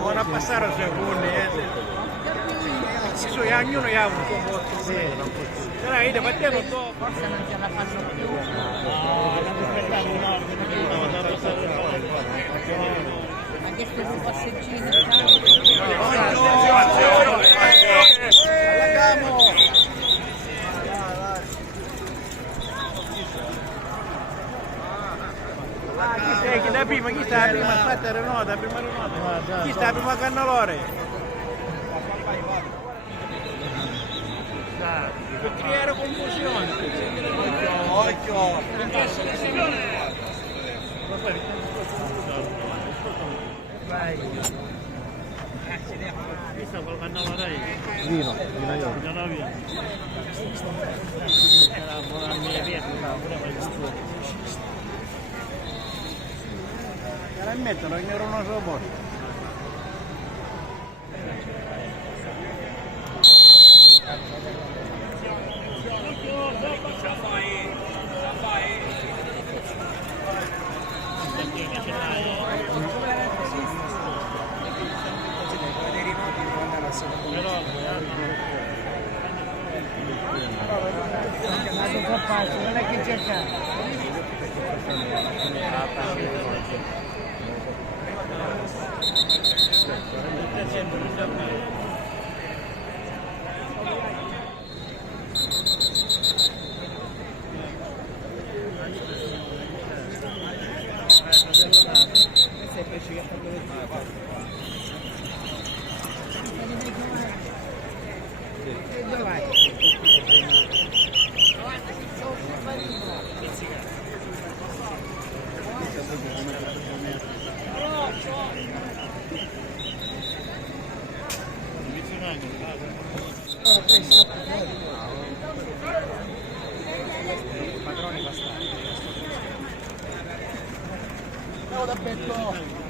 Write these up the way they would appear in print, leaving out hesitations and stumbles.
Non a passare a secondi, ognuno ha un suo posto. Però io devo dire tutto. Forse non ce la fanno più. Ma che sono un passeggino? Chi sta prima? Chi sta prima? Aspetta, Renata, prima Renata. Chi sta prima Cannolore? Per creare confusione. Occhio! Perché selezione? Vai. Chi sta col Cannolore? Vino io. Non ho via. Era buona mia via, pure questo. La mettono che era uno solo posto. Non è che cerca. Padroni bastardi. Ciao da petto.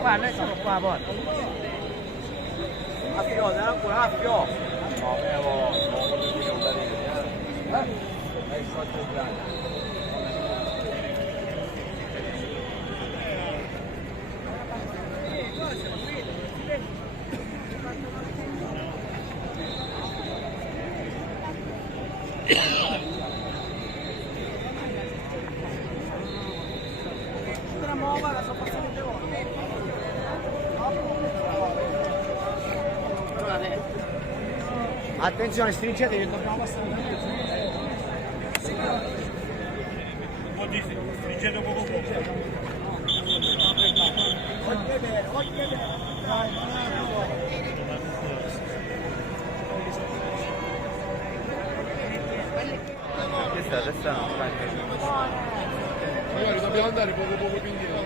Qua, noi siamo qua a bordo. Affio, ancora affio. No, attenzione, stringetevi, dobbiamo passare. Un po' di stringete poco poco. destra no. Magari dobbiamo andare poco più indietro.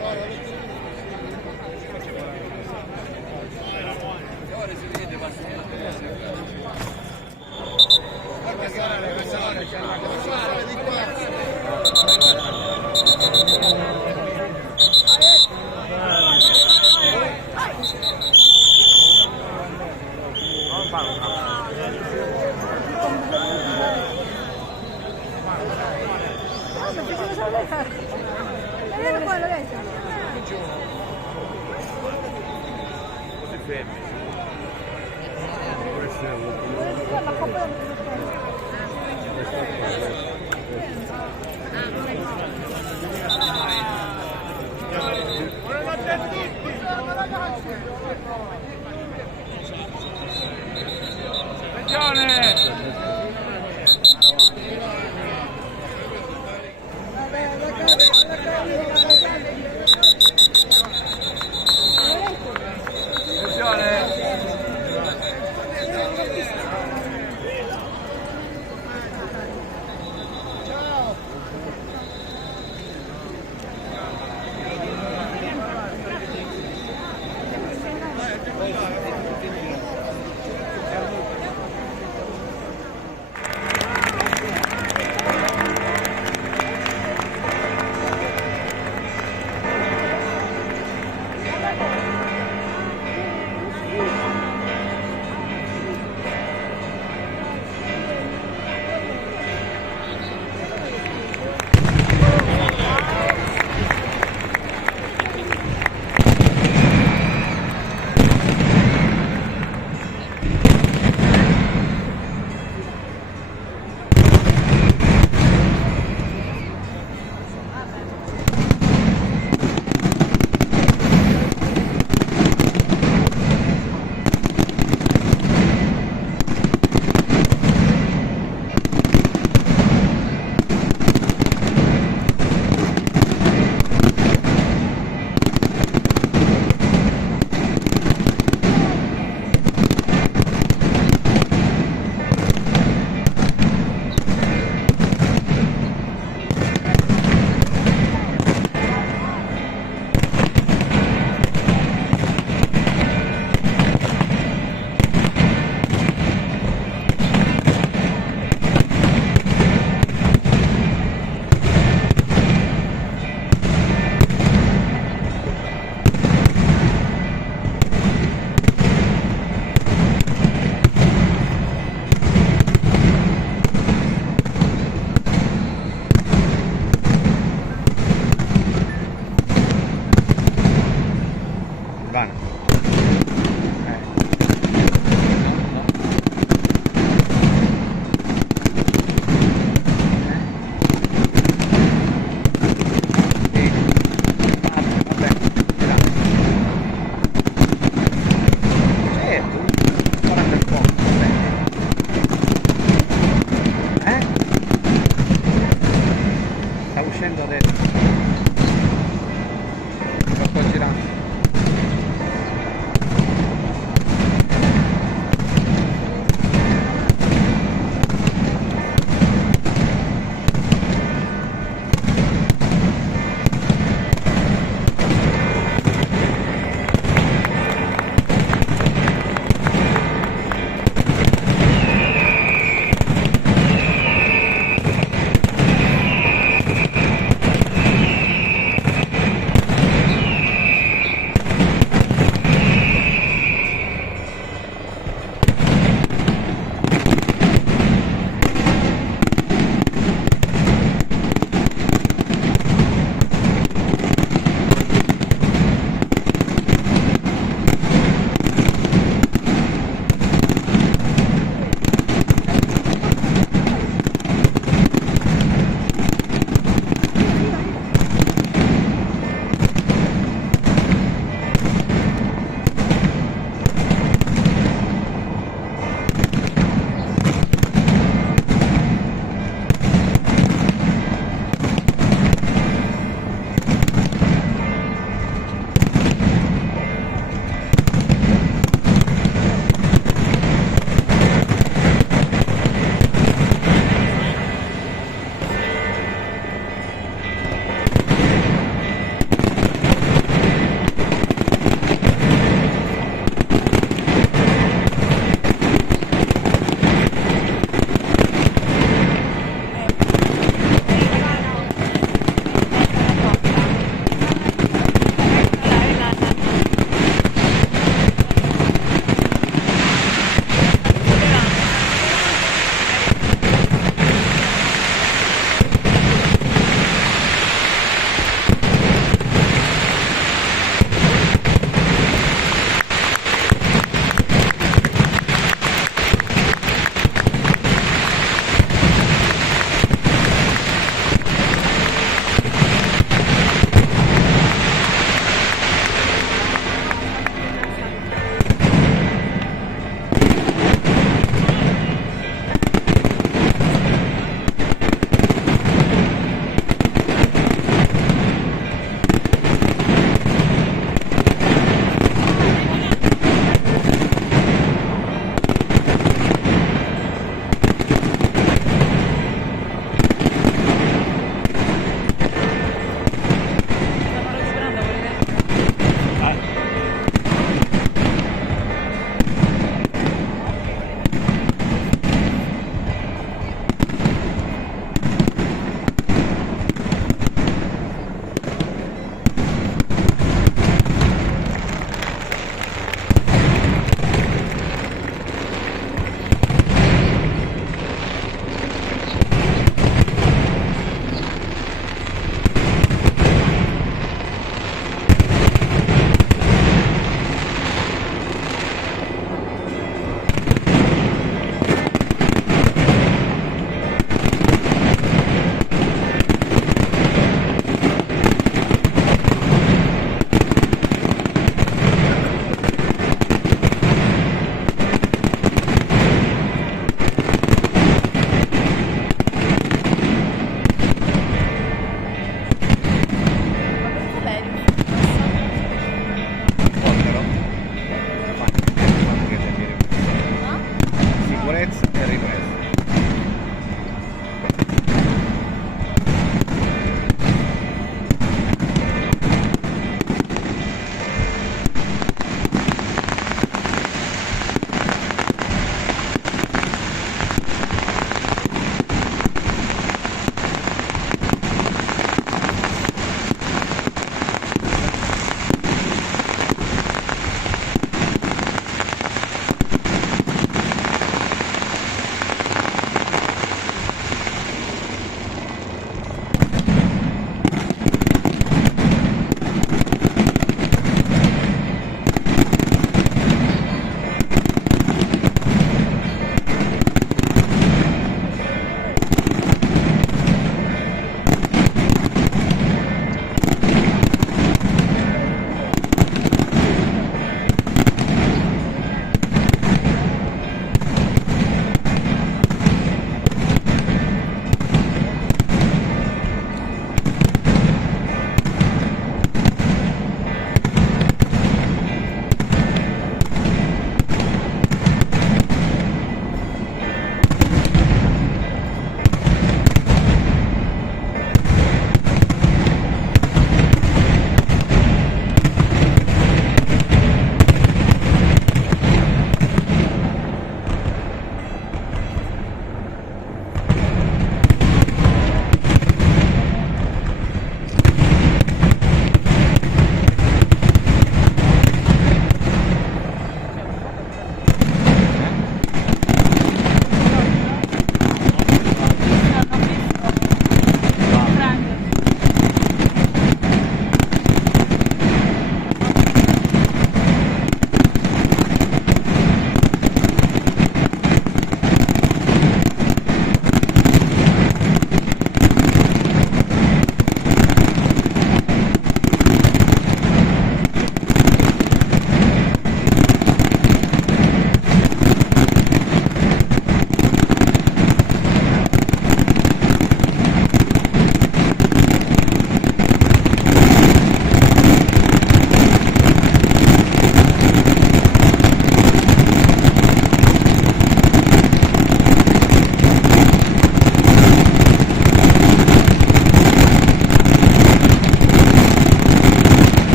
Ora si vede Così fermi. Buonanotte a tutti! Attenzione!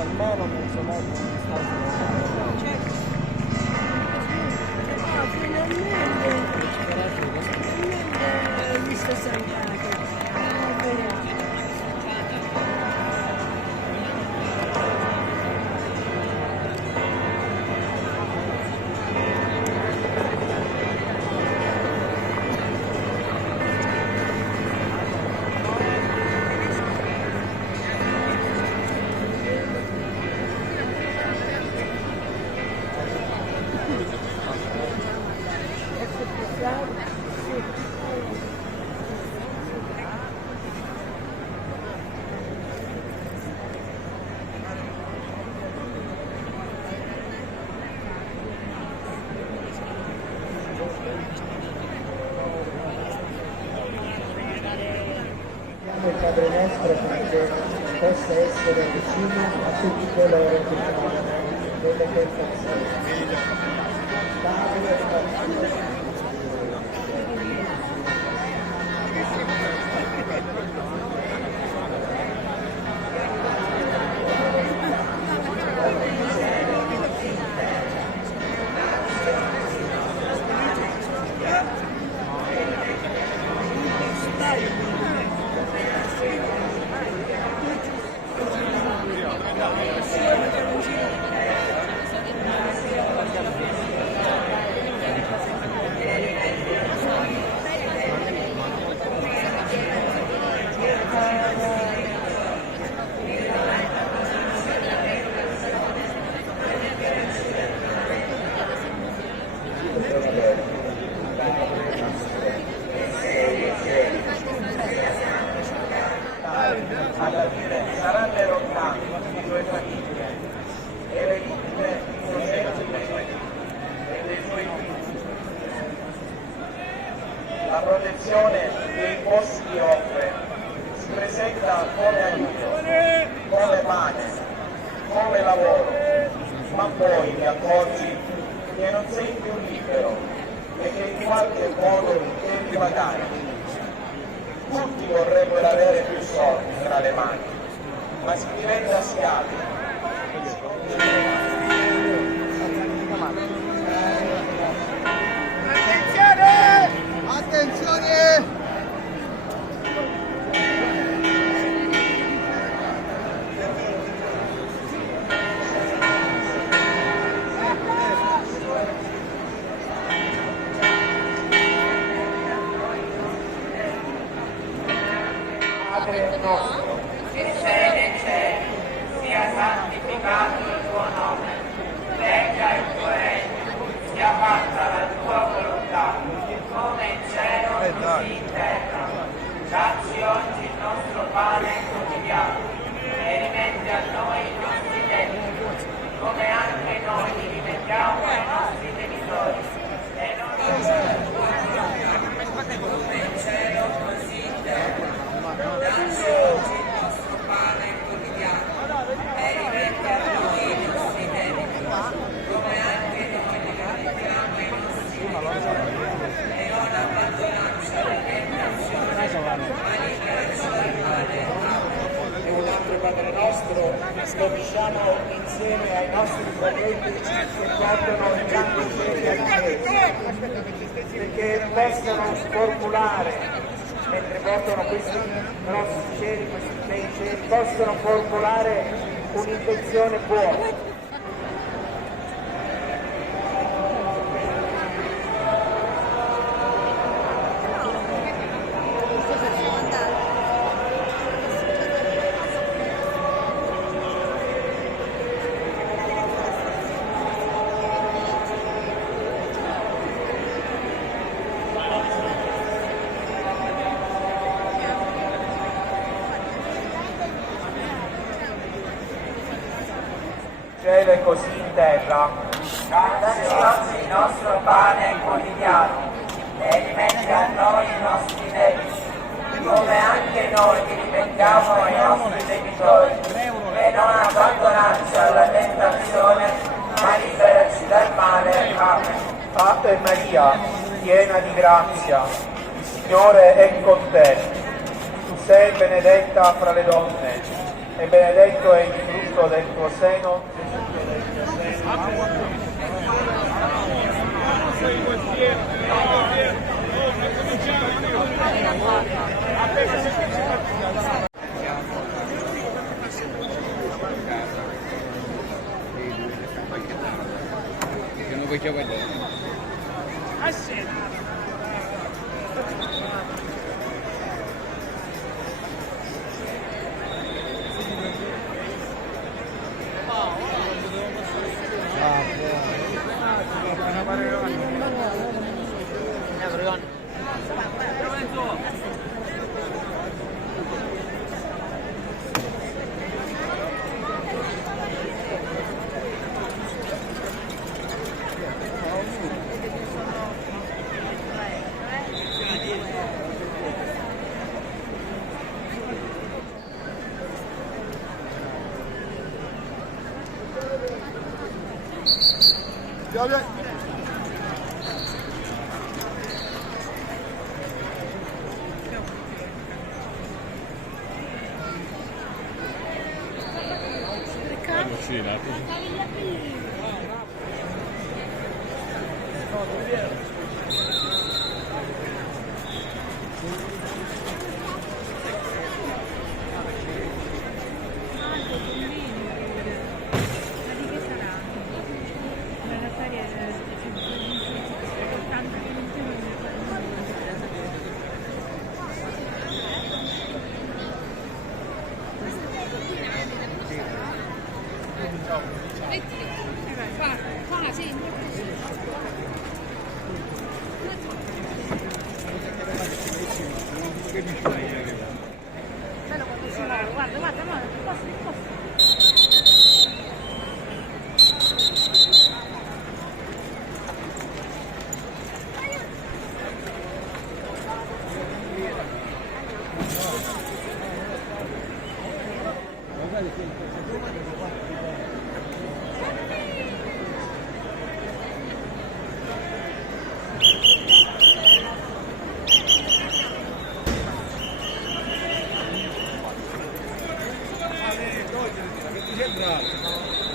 almeno mezzo metro di distanza. Visto Santiago. Il Padre nostro perché possa essere vicino a tutti coloro che fanno delle tentazioni. Alla fine saranno lontani le tue famiglie e le vittime innocenti e dei tuoi figli. La protezione che il posto ti offre si presenta come aiuto, come pane, come lavoro, ma poi ti accorgi che non sei più libero e che in qualche modo devi pagare. Tutti vorrebbero avere più soldi tra le mani, ma si diventa schiavi. Attenzione! Attenzione! Padre nostro, che sei nei cieli, sia santificato il tuo nome, venga il tuo regno, sia fatta la tua volontà, come in cielo così in terra. Dacci oggi il nostro pane quotidiano e rimetti a noi i nostri debiti, come anche noi li rimettiamo ai nostri debitori. E non come in cielo così in terra. Dacci oggi il nostro pane quotidiano e rimetti a noi i nostri debiti, come anche noi li rimettiamo ai nostri debitori. E non abbandonarci alle tentazioni, ma liberaci dal male. E un altro Padre nostro lo diciamo insieme ai nostri fratelli che portano i grandi cieli al cielo, perché possano formulare mentre portano questi grossi cieli, questi bei cieli, possono formulare un'intenzione buona. Cielo e così in terra. Dacci oggi il nostro pane quotidiano e rimetti a noi i nostri debiti, come anche noi li rimettiamo ai nostri debitori, e non abbandonarci alla tentazione, ma liberaci dal male. Amen. Ave Maria, piena di grazia, il Signore è con te. Tu sei benedetta fra le donne, e benedetto è il frutto tutto del tuo seno. Che non voglio vedere.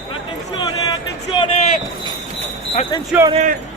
Attenzione, attenzione! Attenzione!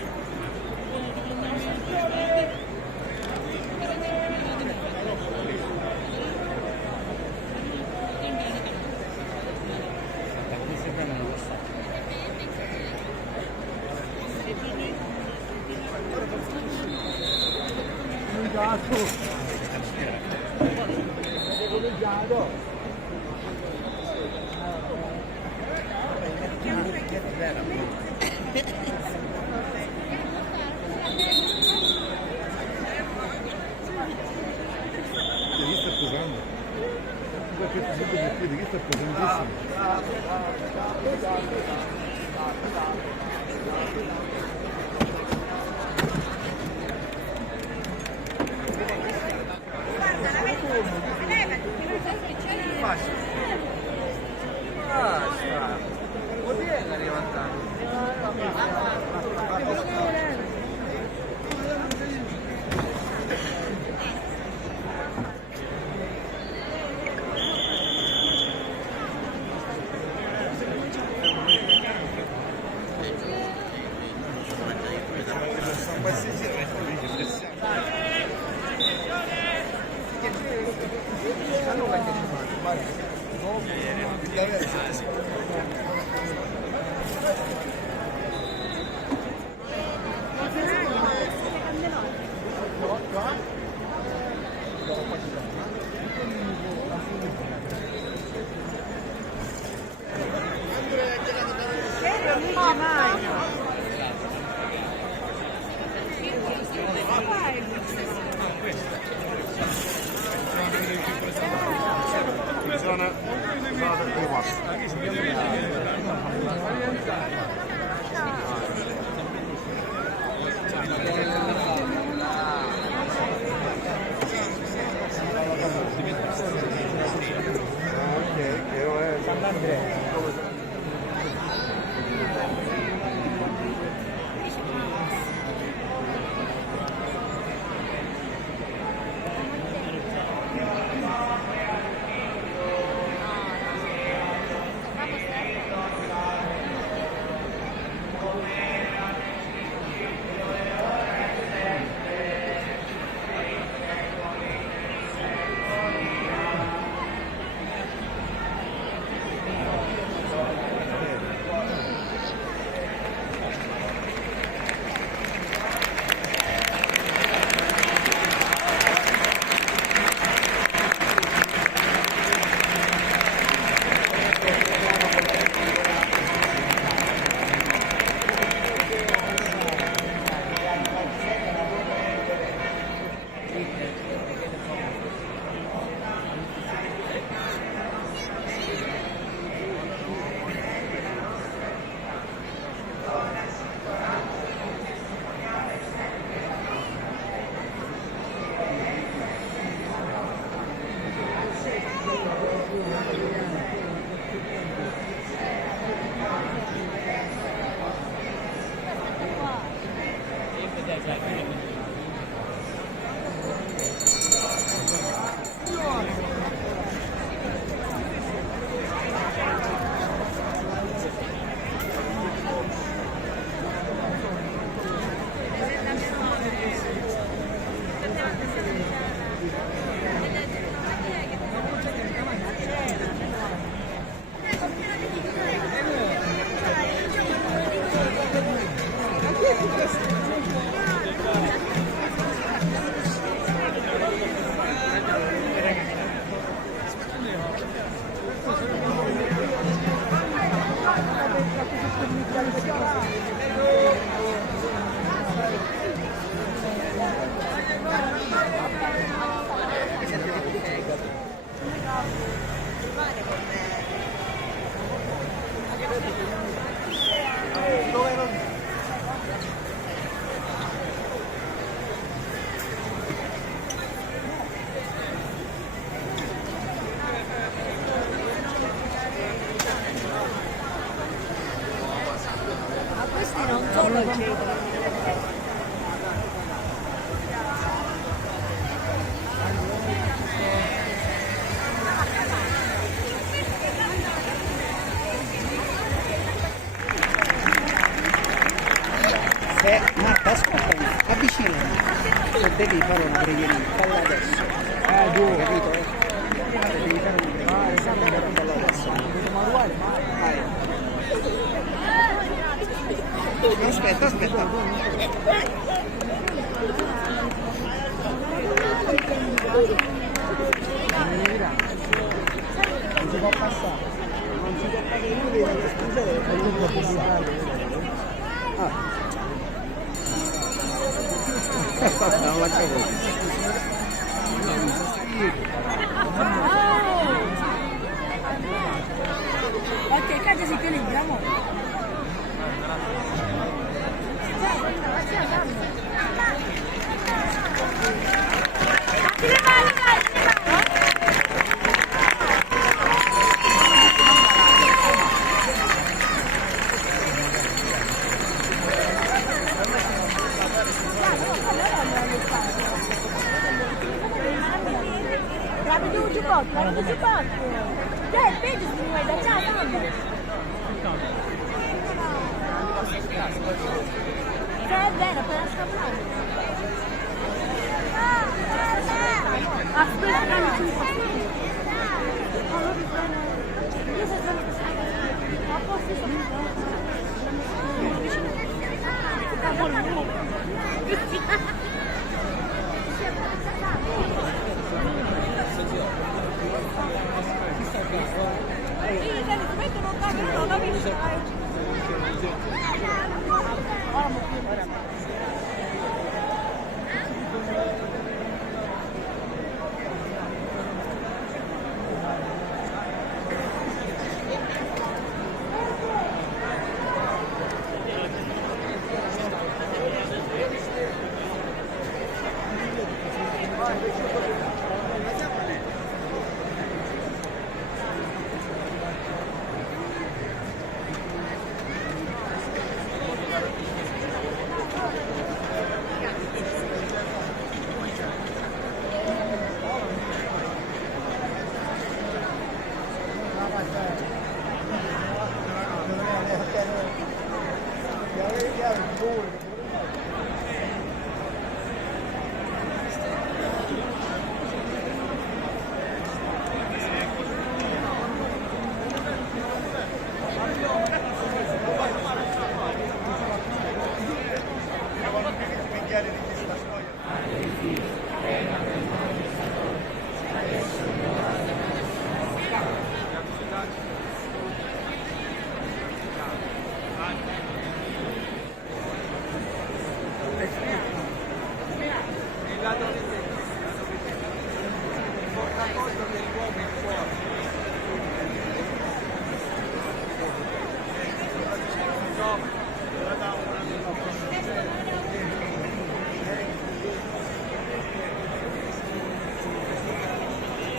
Marta, ascolta, avvicinati. Se devi fare una preghiera, falla adesso. Giù, capito? Devi fare una preghiera, falla adesso. Vai. Aspetta. Non si può passare. Non si può fare nulla di scusare, non si può passare. Non la capisco. Ok, casa si equilibrano. Rapido de volta. Depende se não vai dar tchau, é vera, parece que é bravo. As coisas não me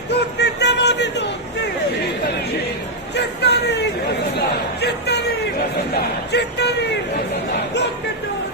Tutti siamo di tutti! Cittadini! Tutti noi!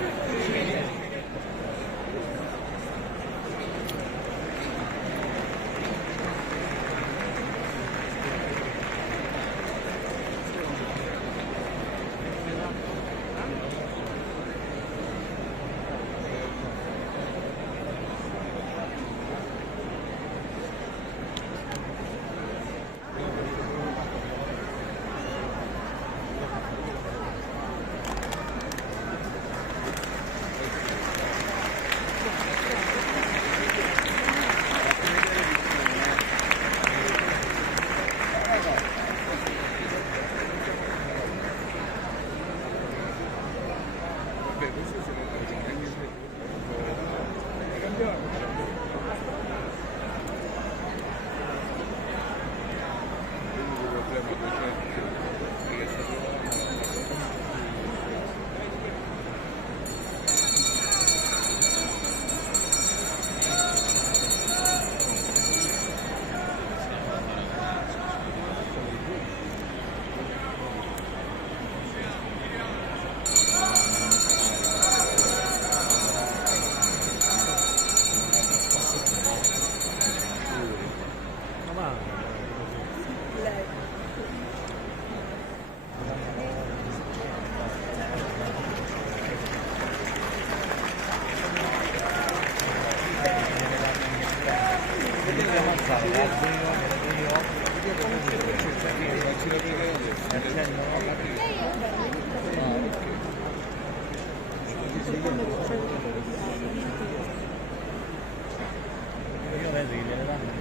Io vedo che gliele danno.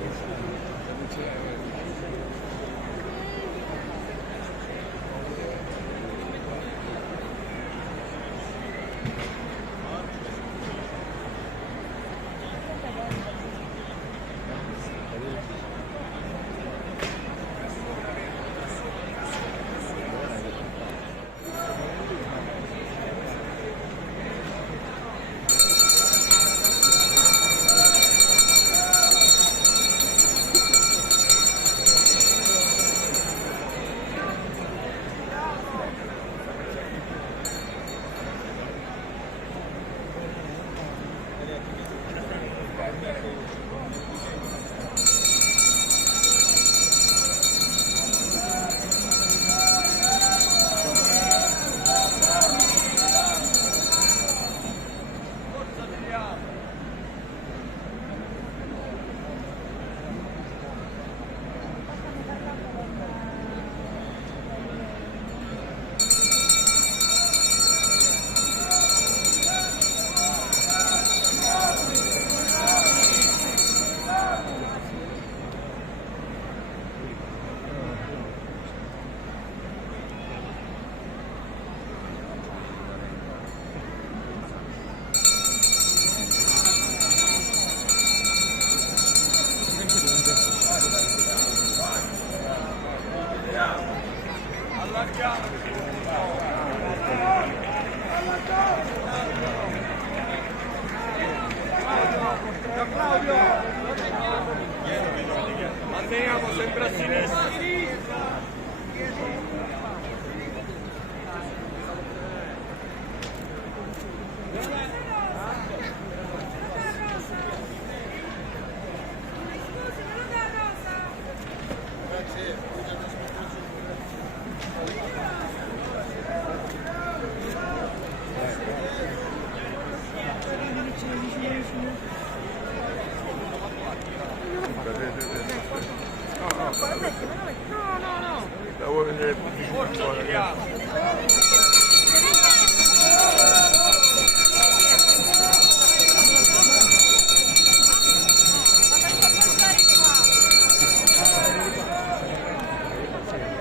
Manteniamo sempre a sinistra.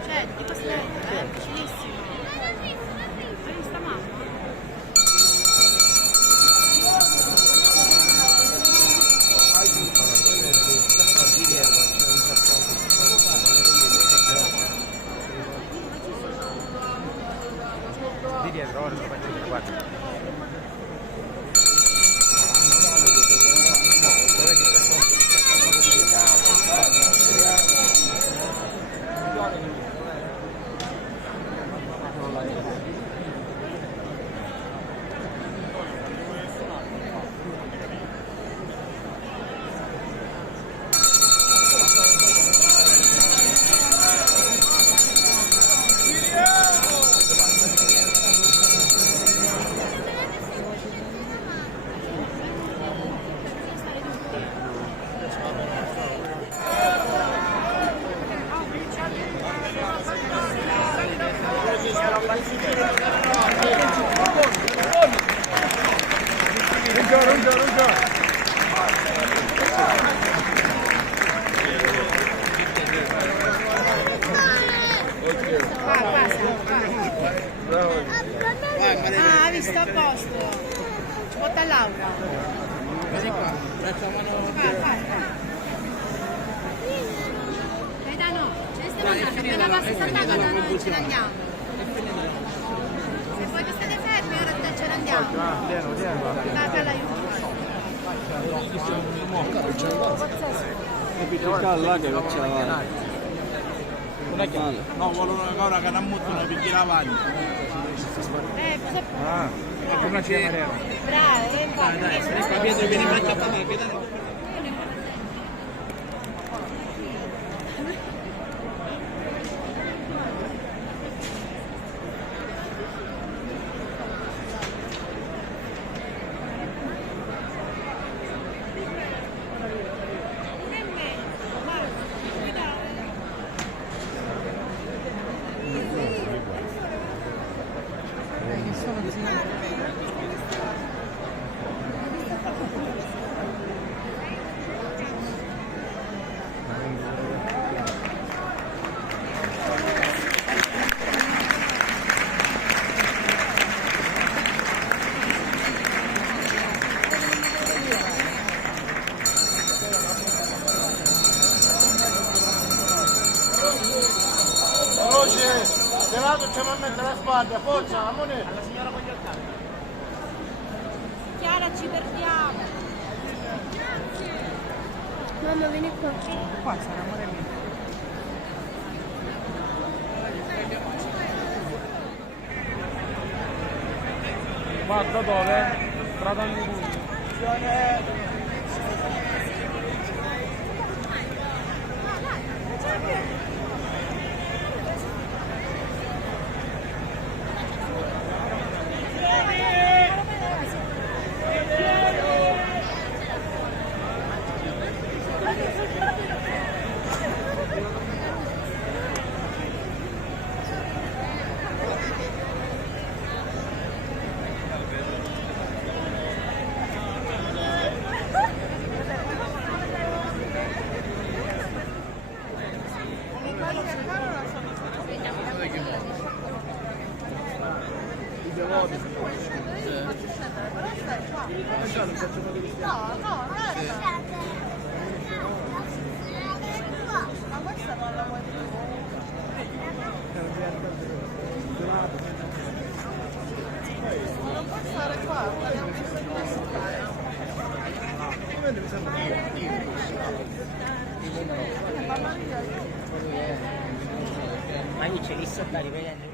Cioè, di questo è vicinissimo. Hai visto mamma? Di dietro, ora lo faccio vedere, guarda. Ah, hai visto a posto. Ci porta Laura. Così qua, facciamolo. Gaetano, ce ne stiamo andando. Appena passa andata, noi ce ne andiamo. Se poi che state fermi, ora ce ne andiamo. Dai, l'aiuto. Là che facciamo. No, vogliono ancora che non muoiono perché la avanti. Cosa Ah, è una ciamarella. bravo, infatti. Pietro viene in braccio a papà, Che sono zio. Veloce, de lato c'è a mettere la spada, forza, la moneta. Chiara, ci perdiamo. Mamma, vieni qua. Qua sarà amore mio. Guarda dove? Strada Angolini. Ma io ce li sto da rivedendo.